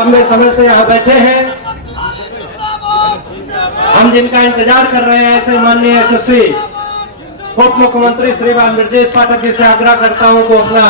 लंबे समय से यहाँ बैठे हैं, हम जिनका इंतजार कर रहे हैं ऐसे माननीय यशस्वी उप मुख्यमंत्री श्रीमान ब्रजेश पाठक जी से आग्रह करता हूँ को अपना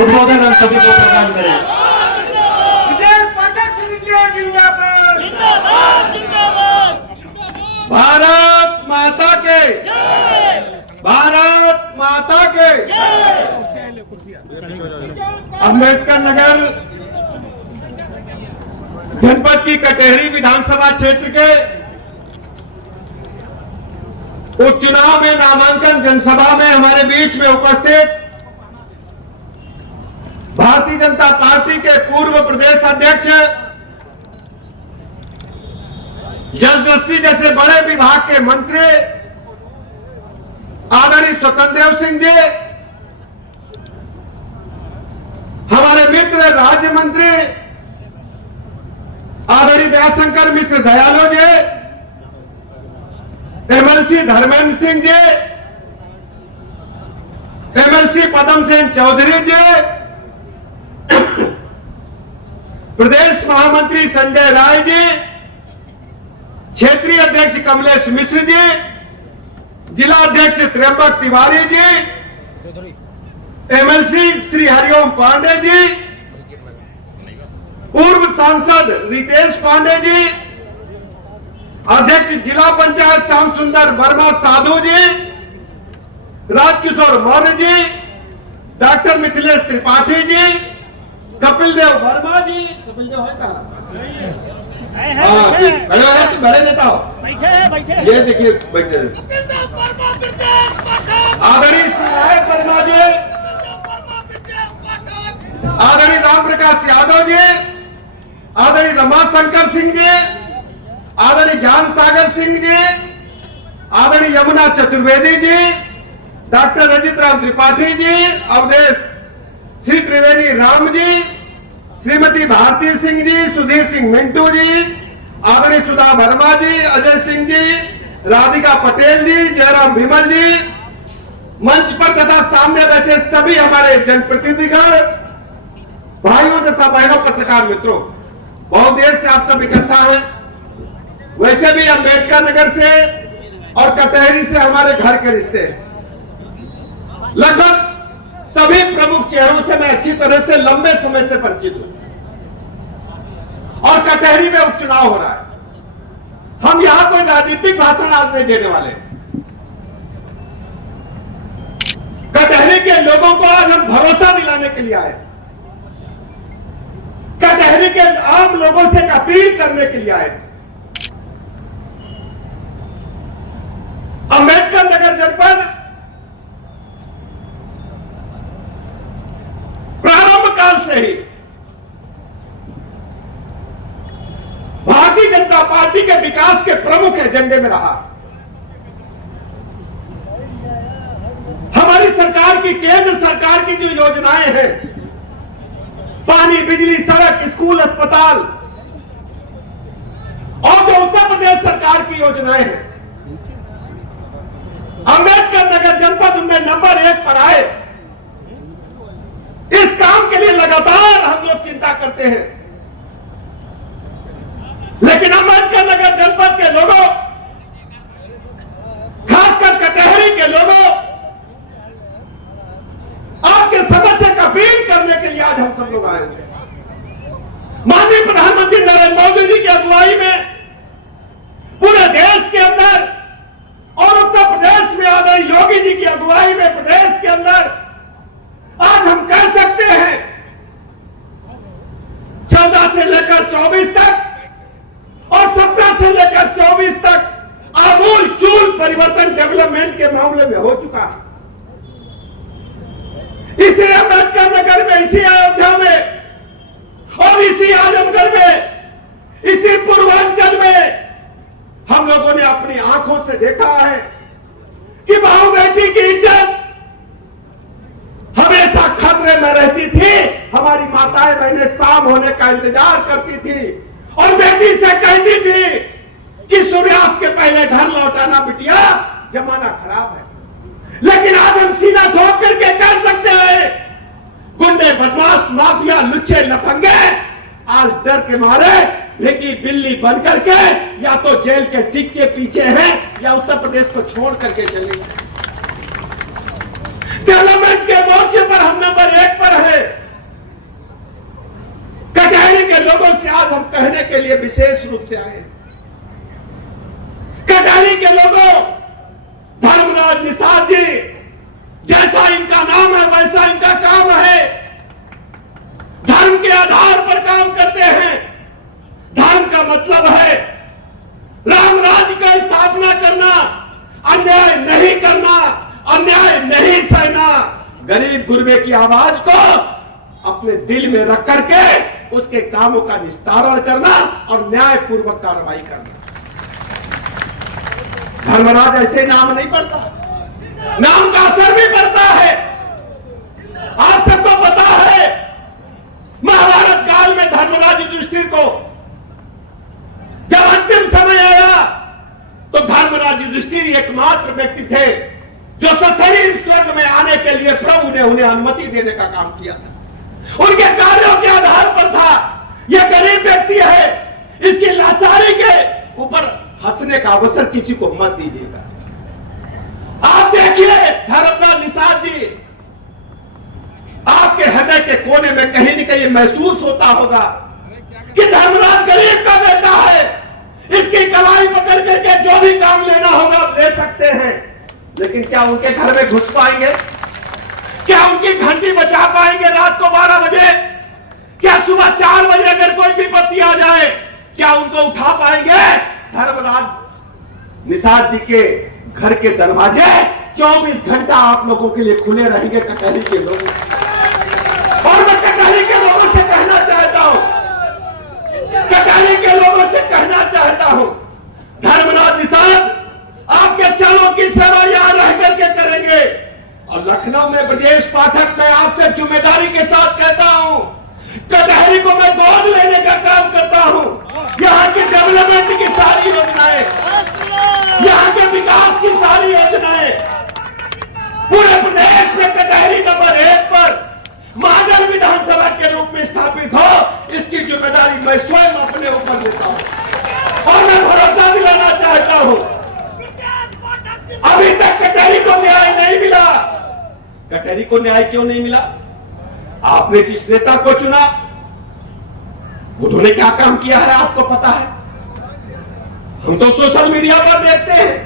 उद्बोधन हम सभी को प्रदान करें। भारत माता के, भारत माता के। अम्बेडकर नगर जनपद की कटेहरी विधानसभा क्षेत्र के उपचुनाव में नामांकन जनसभा में हमारे बीच में उपस्थित भारतीय जनता पार्टी के पूर्व प्रदेश अध्यक्ष, जल सृष्टि जैसे बड़े विभाग के मंत्री आदरणीय स्वतंत्र देव सिंह जी, हमारे मित्र राज्य मंत्री आदरणीय दयाशंकर मिश्र दयालु जी, एमएलसी धर्मेंद्र सिंह जी, एमएलसी पदम सिंह चौधरी जी, प्रदेश महामंत्री संजय राय जी, क्षेत्रीय अध्यक्ष कमलेश मिश्र जी, जिला अध्यक्ष त्र्यंबक तिवारी जी, एमएलसी श्री हरिओम पांडे जी, पूर्व सांसद रितेश पांडे जी, अध्यक्ष जिला पंचायत श्याम सुंदर वर्मा साधु जी, राजकिशोर मौर्य जी, डॉक्टर मिथिलेश त्रिपाठी जी, कपिल देव वर्मा जी, कपिल देव है कहाँ? खड़े हो बड़े नेता हो, बैठे, ये देखिए बैठे, आदरणीय श्री वर्मा जी, आदरणीय राम प्रकाश यादव जी, आदरणीय रमाशंकर सिंह जी, आदरणीय ज्ञान सागर सिंह जी, आदरणीय यमुना चतुर्वेदी जी, डॉक्टर रजित राम त्रिपाठी जी, अवधेश श्री त्रिवेदी राम जी, श्रीमती भारती सिंह जी, सुधीर सिंह मिंटू जी, आदरणीय सुधा वर्मा जी, अजय सिंह जी, राधिका पटेल जी, जयराम विमल जी, मंच पर तथा सामने बैठे सभी हमारे जनप्रतिनिधिगण, भाइयों तथा बहनों, पत्रकार मित्रों, बहुत देर से आप सब इकट्ठा हैं। वैसे भी अम्बेडकर नगर से और कटहरी से हमारे घर के रिश्ते हैं। लगभग सभी प्रमुख चेहरों से मैं अच्छी तरह से लंबे समय से परिचित हूं और कटहरी में उपचुनाव हो रहा है। हम यहां कोई राजनीतिक भाषण आज नहीं देने वाले। कटहरी के लोगों को आज हम भरोसा दिलाने के लिए आए, कटहरी के आम लोगों से अपील करने के लिए आए। अम्बेडकर नगर जनपद प्रारंभ काल से ही भारतीय जनता पार्टी के विकास के प्रमुख एजेंडे में रहा। हमारी सरकार की, केंद्र सरकार की जो योजनाएं हैं, पानी, बिजली, सड़क, स्कूल, अस्पताल और जो उत्तर प्रदेश सरकार की योजनाएं हैं, अम्बेडकर नगर जनपद उनमें नंबर 1 पर आए। इस काम के लिए लगातार हम लोग चिंता करते हैं, लेकिन अम्बेडकर नगर जनपद के लोगों, खासकर कटहरी के लोगों, आपके समझ से अपील करने के लिए आज हम सब लोग आए हैं। माननीय प्रधानमंत्री नरेंद्र मोदी जी की अगुवाई में पूरे देश के अंदर और उत्तर प्रदेश में आदरणीय योगी जी की अगुवाई में प्रदेश के अंदर आज हम कह सकते हैं 14 से लेकर 24 तक और 17 से लेकर 24 तक आमूल चूल परिवर्तन डेवलपमेंट के मामले में हो चुका है। इसी अम्बेडकर नगर में, इसी अयोध्या में और इसी आजमगढ़ में, इसी पूर्वांचल में हम लोगों ने अपनी आंखों से देखा है कि बहू बेटी की इज्जत हमेशा खतरे में रहती थी। हमारी माताएं बहनें शाम होने का इंतजार करती थी और बेटी से कहती थी कि सूर्यास्त के पहले घर लौटाना बिटिया, जमाना खराब है। लेकिन आज हम सीना ठोक करके कह सकते हैं, गुंडे, बदमाश, माफिया, लुच्चे, लफंगे आज डर के मारे भिगी बिल्ली बन करके या तो जेल के सिक के पीछे हैं या उत्तर प्रदेश को छोड़ करके चले। डेवलपमेंट के मोर्चे पर हम नंबर 1 पर है। कटहरी के लोगों से आज हम कहने के लिए विशेष रूप से आए। कटहरी के लोगों, धर्मराज निषाद जी, जैसा इनका नाम है वैसा इनका काम है। धर्म के आधार पर काम करते हैं। धर्म का मतलब है राम राज्य का स्थापना करना, अन्याय नहीं करना, अन्याय नहीं सहना, गरीब गुरबे की आवाज को अपने दिल में रख करके उसके कामों का निस्तारण करना और न्यायपूर्वक कार्रवाई करना। धर्मराज ऐसे नाम नहीं पड़ता, नाम का असर भी पड़ता है। आप सबको पता है महाभारत काल में धर्मराज युधिष्ठिर को जब अंतिम समय आया तो धर्मराज युधिष्ठिर एकमात्र व्यक्ति थे जो सशरीर स्वर्ग में आने के लिए प्रभु ने उन्हें अनुमति देने का काम किया था। उनके कार्यों के आधार पर था। यह गरीब व्यक्ति है, इसकी लाचारी के ऊपर हंसने का अवसर किसी को मत दीजिएगा। आप देखिए धर्मराज निषाद जी, आपके हृदय के कोने में कहीं न कहीं महसूस होता होगा कि धर्मराज गरीब का बेटा है, इसकी कलाई पकड़ करके जो भी काम लेना होगा आप ले सकते हैं। लेकिन क्या उनके घर में घुस पाएंगे? क्या उनकी घंटी बचा पाएंगे रात को 12 बजे? क्या सुबह 4 बजे अगर कोई विपत्ति आ जाए क्या उनको उठा पाएंगे? धर्मराज निषाद जी के घर के दरवाजे 24 घंटा आप लोगों के लिए खुले रहेंगे, कटहरी के लोगों। और मैं कटहरी के लोगों से कहना चाहता हूं, कटहरी के लोगों से कहना चाहता हूं, धर्मराज निषाद आपके चरणों की सेवा यहां रह करके करेंगे। और लखनऊ में ब्रजेश पाठक, मैं आपसे जिम्मेदारी के साथ कहता हूं, कटहरी को मैं गोद लेने का काम करता हूं। यहाँ की डेवलपमेंट की सारी योजनाएं, यहाँ के विकास की सारी योजनाएं पूरे प्रदेश में कटहरी नंबर 1 पर मॉडल विधानसभा के रूप में स्थापित हो, इसकी जिम्मेदारी मैं स्वयं अपने ऊपर लेता हूं। और मैं भरोसा दिलाना चाहता हूं, अभी तक कटहरी को न्याय नहीं मिला। कटहरी को न्याय क्यों नहीं मिला? आपने जिस नेता को चुना उन्होंने क्या काम किया है आपको पता है? हम तो सोशल मीडिया पर देखते हैं,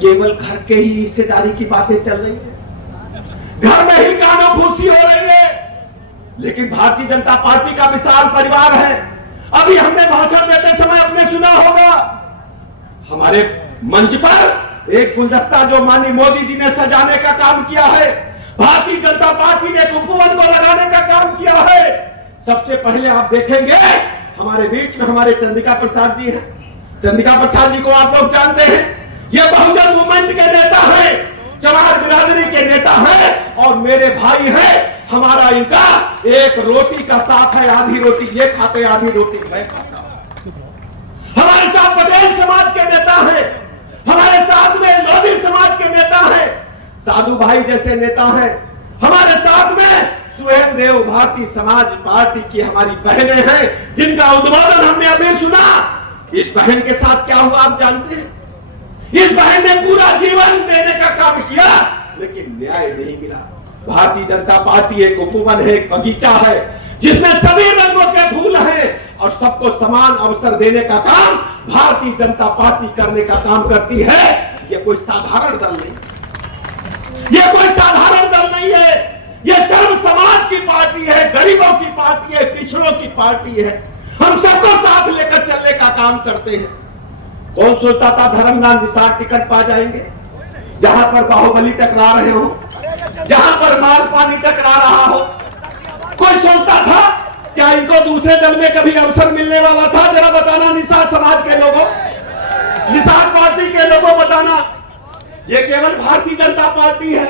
केवल घर के ही हिस्सेदारी की बातें चल रही है, घर में ही कानाफूसी हो रही है। लेकिन भारतीय जनता पार्टी का विशाल परिवार है। अभी हमने भाषण देते समय आपने सुना होगा, हमारे मंच पर एक गुलदस्ता जो माननीय मोदी जी ने सजाने का काम किया है, भारतीय जनता पार्टी ने उपवन को लगाने का काम किया है। सबसे पहले आप देखेंगे हमारे बीच में हमारे चंद्रिका प्रसाद जी हैं। चंद्रिका प्रसाद जी को आप लोग जानते हैं, ये बहुजन मूवमेंट के नेता है, चमार बिरादरी के नेता है और मेरे भाई है। हमारा इनका एक रोटी का साथ है, आधी रोटी ये खाते, आधी रोटी मैं खाता। हमारे साथ पटेल समाज के नेता है, हमारे साथ में लोधी समाज के नेता है, साधु भाई जैसे नेता हैं। हमारे साथ में स्वयं देव भारतीय समाज पार्टी की हमारी बहनें हैं, जिनका उद्बोधन हमने अभी सुना। इस बहन के साथ क्या हुआ आप जानते हैं? इस बहन ने पूरा जीवन देने का काम किया लेकिन न्याय नहीं मिला। भारतीय जनता पार्टी एक उपवन है, एक बगीचा है जिसमें सभी रंगों के फूल हैं और सबको समान अवसर देने का काम भारतीय जनता पार्टी करने का काम करती है। ये कोई साधारण दल नहीं, ये कोई साधारण दल नहीं है, ये सर्व समाज की पार्टी है, गरीबों की पार्टी है, पिछड़ों की पार्टी है। हम सबको साथ लेकर चलने का काम करते हैं। कौन सोचता था धर्मराज निषाद टिकट पा जाएंगे? जहां पर बाहुबली टकरा रहे हो, जहां पर माल पानी टकरा रहा हो, कोई सोचता था क्या इनको दूसरे दल में कभी अवसर मिलने वाला था? जरा बताना निषाद समाज के लोगों, निषाद पार्टी के लोगों बताना। ये केवल भारतीय जनता पार्टी है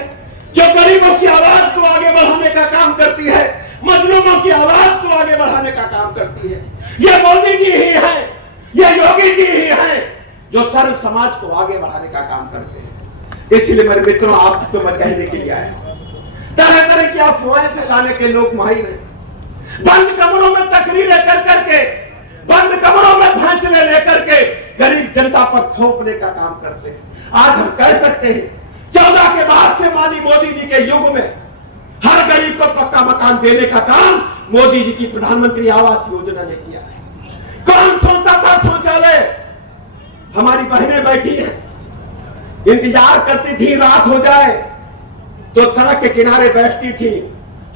जो गरीबों की आवाज को आगे बढ़ाने का काम करती है, मजलूमों की आवाज को आगे बढ़ाने का काम करती है। ये मोदी जी ही है, ये योगी जी ही हैं जो सर्व समाज को आगे बढ़ाने का काम करते हैं। इसलिए मेरे मित्रों, आपको मैं कहने के लिए आया, तरह तरह की अफवाहें फैलाने के लोग माहिर हैं। बंद कमरों में तकरीरें कर करके, बंद कमरों में फैसले लेकर के गरीब जनता पर थोपने का काम करते हैं। आज हम कह सकते हैं 14 के बाद से माननीय मोदी जी के युग में हर गरीब को पक्का मकान देने का काम मोदी जी की प्रधानमंत्री आवास योजना ने किया है। कौन सोचता था शौचालय? हमारी बहनें बैठी हैं, इंतजार करती थी रात हो जाए तो सड़क के किनारे बैठती थी।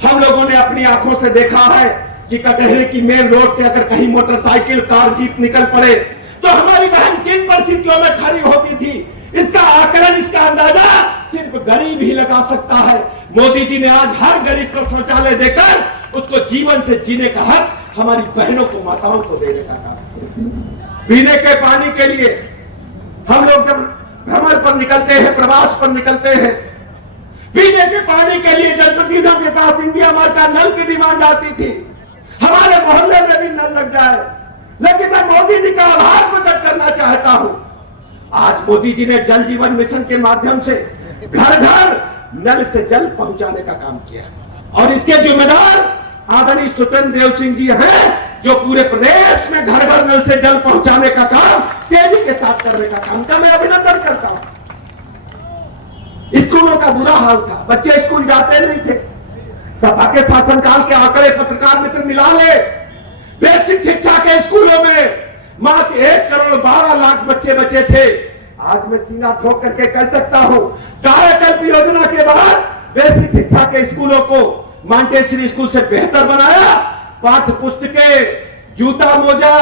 हम लोगों ने अपनी आंखों से देखा है कि कटहरे की मेन रोड से अगर कहीं मोटरसाइकिल, कार, जीप निकल पड़े तो हमारी बहन किन परिस्थितियों में खड़ी होती थी। इसका आकलन, इसका अंदाजा सिर्फ गरीब ही लगा सकता है। मोदी जी ने आज हर गरीब को शौचालय देकर उसको जीवन से जीने का हक हमारी बहनों को, माताओं को देने का काम। पीने के पानी के लिए हम लोग जब भ्रमण पर निकलते हैं, प्रवास पर निकलते हैं, पीने के पानी के लिए जनप्रतिनिधियों के पास इंडिया मार्ग का नल की डिमांड आती थी। हमारे मोहल्ले में भी नल लग जाए, लेकिन मैं मोदी जी का आभार प्रकट करना चाहता हूं। आज मोदी जी ने जल जीवन मिशन के माध्यम से घर घर नल से जल पहुंचाने का काम किया और इसके जिम्मेदार आदरणीय स्वतंत्र देव सिंह जी हैं, जो पूरे प्रदेश में घर घर नल से जल पहुंचाने का काम तेजी के साथ करने का काम का मैं अभिनंदन करता हूं। स्कूलों का बुरा हाल था, बच्चे स्कूल जाते नहीं थे। सपा के शासनकाल के आंकड़े पत्रकार मित्र मिला ले, बेसिक शिक्षा के स्कूलों में मात्र 1 करोड़ 12 लाख बच्चे बचे थे। आज मैं सीना ठोक करके कह सकता हूं, कायाकल्प योजना के बाद बेसिक शिक्षा के स्कूलों को मांटेसरी स्कूल से बेहतर बनाया। पाठ्य पुस्तकें, जूता मोजा,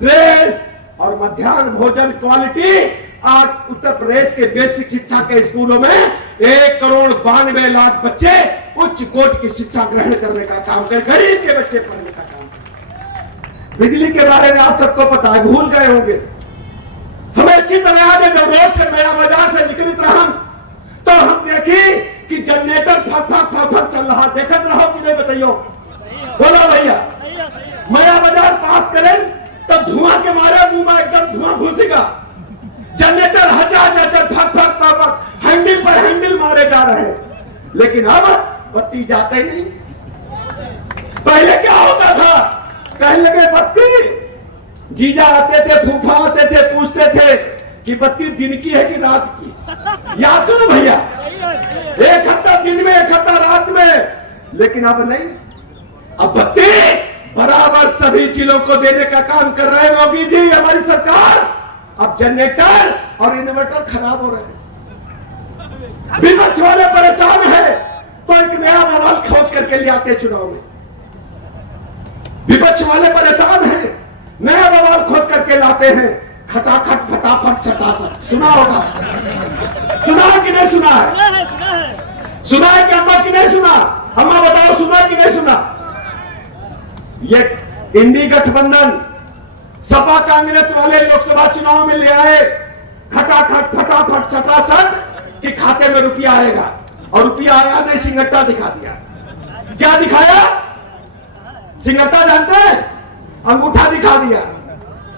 ड्रेस और मध्याह्न भोजन क्वालिटी आज उत्तर प्रदेश के बेसिक शिक्षा के स्कूलों में 1 करोड़ 92 लाख बच्चे उच्च कोटि की शिक्षा ग्रहण करने का काम कर, गरीब के बच्चे पढ़ने का काम कर। बिजली के बारे में आप सबको पता है, भूल गए होंगे। हमें अच्छी तरह याद है, जब रोड से नया बाजार से निकलित रहा तो हम देखी कि generator fuck fuck fuck fuck चल रहा। देखत रहो कि नहीं बताइयो? बोला भैया, नया बाजार पास करें तब धुआं के मारे मुंह में एकदम धुआं घुसेगा। जनरेटर हजार fuck fuck fuck fuck handle पर हैंडल मारे जा रहे हैं, लेकिन अब बत्ती जाते नहीं। पहले क्या होता था? कहने लगे बत्ती, जीजा आते थे, फूफा आते थे, पूछते थे कि बत्ती दिन की है कि रात की। याद तो ना भैया, 1 हफ्ता दिन में, 1 हफ्ता रात में। लेकिन अब नहीं, अब बत्ती बराबर सभी जिलों को देने का काम कर रहे हैं मोदी जी, हमारी सरकार। अब जनरेटर और इन्वर्टर खराब हो रहे हैं, विपक्ष वाले परेशान है तो एक नया माहौल खोज करके ले आते चुनाव में। विपक्ष वाले परेशान है, नया माहौल खोज करके लाते हैं, खटाखट फटाफट सटासट। सुना होगा, सुना कि नहीं सुना है? सुना है कि अम्मा की नहीं सुना? अम्मा बताओ, सुना कि नहीं सुना? ये इंडी गठबंधन सपा कांग्रेस वाले लोकसभा चुनाव में ले आए खटाखट फटाफट सटासट कि खाते में रुपया आएगा, और रुपया आया नहीं, सिंगट्टा दिखा दिया। क्या दिखाया? सिंगट्टा जानते हैं? अंगूठा दिखा दिया।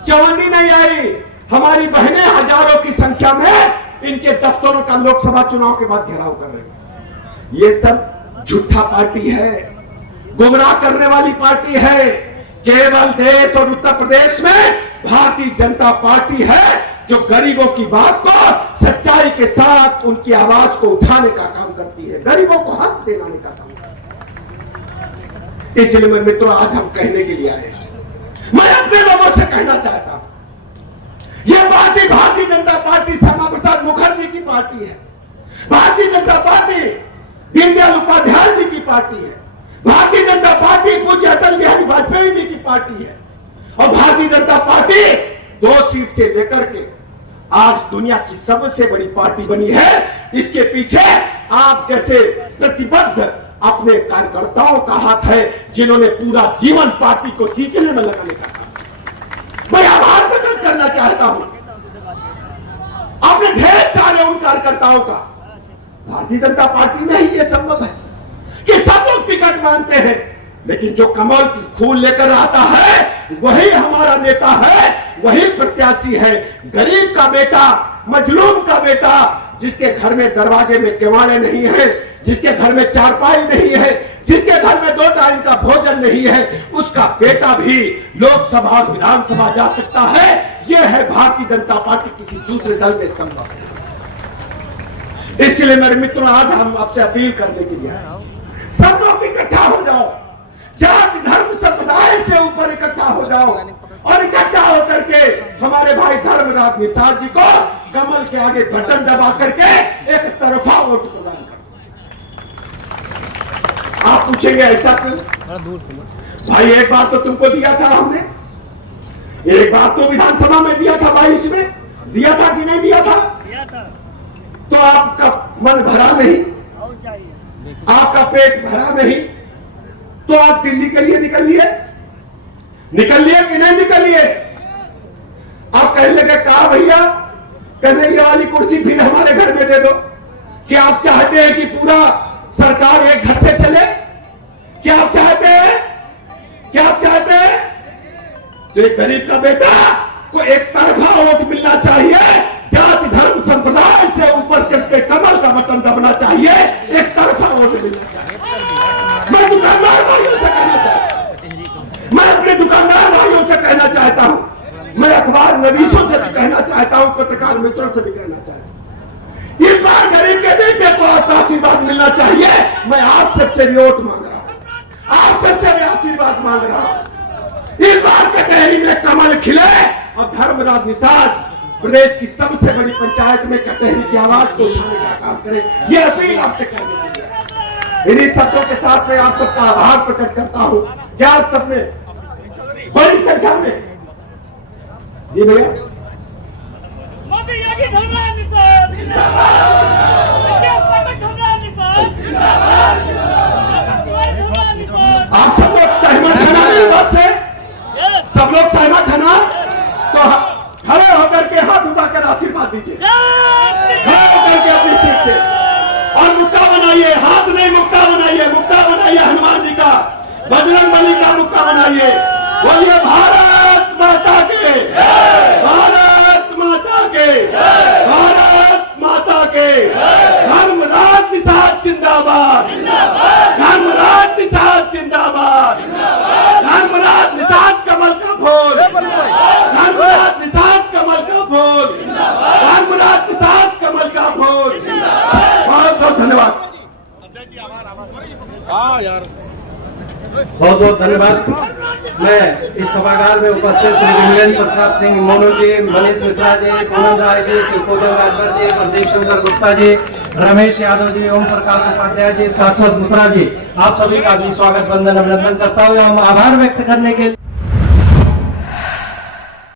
चवन्नी नहीं आई। हमारी बहनें हजारों की संख्या में इनके दफ्तरों का लोकसभा चुनाव के बाद घेराव कर रही है। ये सब झूठा पार्टी है, गुमराह करने वाली पार्टी है। केवल देश और उत्तर प्रदेश में भारतीय जनता पार्टी है जो गरीबों की बात को सच्चाई के साथ उनकी आवाज को उठाने का काम करती है, गरीबों को हक दिलाने का काम करती है। इसलिए मेरे मित्रों, आज हम कहने के लिए आए, मैं अपने लोगों से कहना चाहता हूं, यह पार्टी भारतीय जनता पार्टी श्यामा प्रसाद मुखर्जी की पार्टी है। भारतीय जनता पार्टी दीनदयाल उपाध्याय जी की पार्टी है। भारतीय जनता पार्टी पूज्य अटल बिहारी वाजपेयी जी की पार्टी है। और भारतीय जनता पार्टी 2 सीट से लेकर के आज दुनिया की सबसे बड़ी पार्टी बनी है। इसके पीछे आप जैसे प्रतिबद्ध अपने कार्यकर्ताओं का हाथ है, जिन्होंने पूरा जीवन पार्टी को जीतने में लगाने का काम। मैं आभार प्रकट करना चाहता हूं अपने ढेर सारे उन कार्यकर्ताओं का। भारतीय जनता पार्टी में ही यह संभव है कि सब लोग टिकट मांगते हैं, लेकिन जो कमल की फूल लेकर आता है वही हमारा नेता है, वही प्रत्याशी है। गरीब का बेटा, मजलूम का बेटा, जिसके घर में दरवाजे में केवाड़े नहीं है, जिसके घर में चारपाई नहीं है, जिसके घर में 2 टाइम का भोजन नहीं है, उसका बेटा भी लोकसभा और विधानसभा जा सकता है। यह है भारतीय जनता पार्टी किसी दूसरे दल में संभव है। इसलिए मेरे मित्रों, आज हम आपसे अपील करने के लिए सब लोग इकट्ठा हो जाओ, जाति धर्म संप्रदाय से ऊपर इकट्ठा हो जाओ और इकट्ठा होकर के हमारे भाई धर्मराज निषाद जी को कमल के आगे बटन दबा करके एक तरफा वोट प्रदान कर। आप पूछेंगे ऐसा क्यों? भाई एक बार तो तुमको दिया था हमने, एक बार तो विधानसभा में दिया था, 22 में दिया था कि नहीं दिया था? तो आपका मन भरा नहीं, आपका पेट भरा नहीं, तो आप दिल्ली के लिए निकलिए कि नहीं निकलिए? आप कहने लगे कहा भैया, कहने ये वाली कुर्सी फिर हमारे घर में दे दो। क्या आप चाहते हैं कि पूरा सरकार एक घर से चले? क्या आप चाहते हैं? क्या आप चाहते हैं? तो एक गरीब का बेटा को एक तरफा वोट मिलना चाहिए, जाति धर्म संप्रदाय से ऊपर करके कमल का बटन दबना चाहिए, एक तरफा वोट मिलना चाहिए। मैं दुकानदार भाइयों से कहना चाहता हूं, मैं अपने दुकानदार भाइयों से कहना चाहता हूं, मैं अखबार नवीसों से भी कहना चाहता हूं, पत्रकार मित्रों से भी कहना चाहता हूं, इस बार गरीब के बेटे को आपका आशीर्वाद मिलना चाहिए। मैं आप सबसे वोट मांग रहा हूं, आप सबसे मैं आशीर्वाद मांग रहा हूं। इस बार कटहरी में कमल खिले और धर्मराज निषाद प्रदेश की सबसे बड़ी पंचायत में कटहरी की आवाज को उठाने का काम करें, ये अपील आपसे करनी है। इन्हीं शब्दों के साथ मैं आप सबका आभार प्रकट करता हूं। क्या आप सबने बड़ी संख्या में जी भैया आप सब लोग सहमत है ना मेरी बात से? सब लोग सहमत है ना? तो खड़े होकर के हाथ उठाकर आशीर्वाद दीजिए, खड़े होकर के अपनी सीट से और मुक्का बनाइए, हाथ नहीं मुक्का बनाइए, मुक्का बनाइए हनुमान जी का, बजरंग बली का मुक्का बनाइए। बोलिए भारत माता के, भारत माता के, भारत माता के। धर्मराज निषाद जिंदाबाद, धर्मराज निषाद जिंदाबाद, धर्मराज निषाद कमल का फूल, धर्मराज निषाद कमल का फूल, धर्मराज निषाद कमल का फूल। बहुत बहुत धन्यवाद। बहुत बहुत धन्यवाद। मैं इस सभागार में उपस्थित श्री विमलेन्द्र प्रसाद सिंह मोनू जी, मनीष मिश्रा जी, पूनम राय जी, शिवकोजन राजभर जी, प्रदीप शंकर गुप्ता जी, रमेश यादव जी, ओम प्रकाश उपाध्याय जी, शाश्वत मिश्रा जी, आप सभी का भी स्वागत, वंदन, अभिनंदन करता हूँ। हम आभार व्यक्त करने के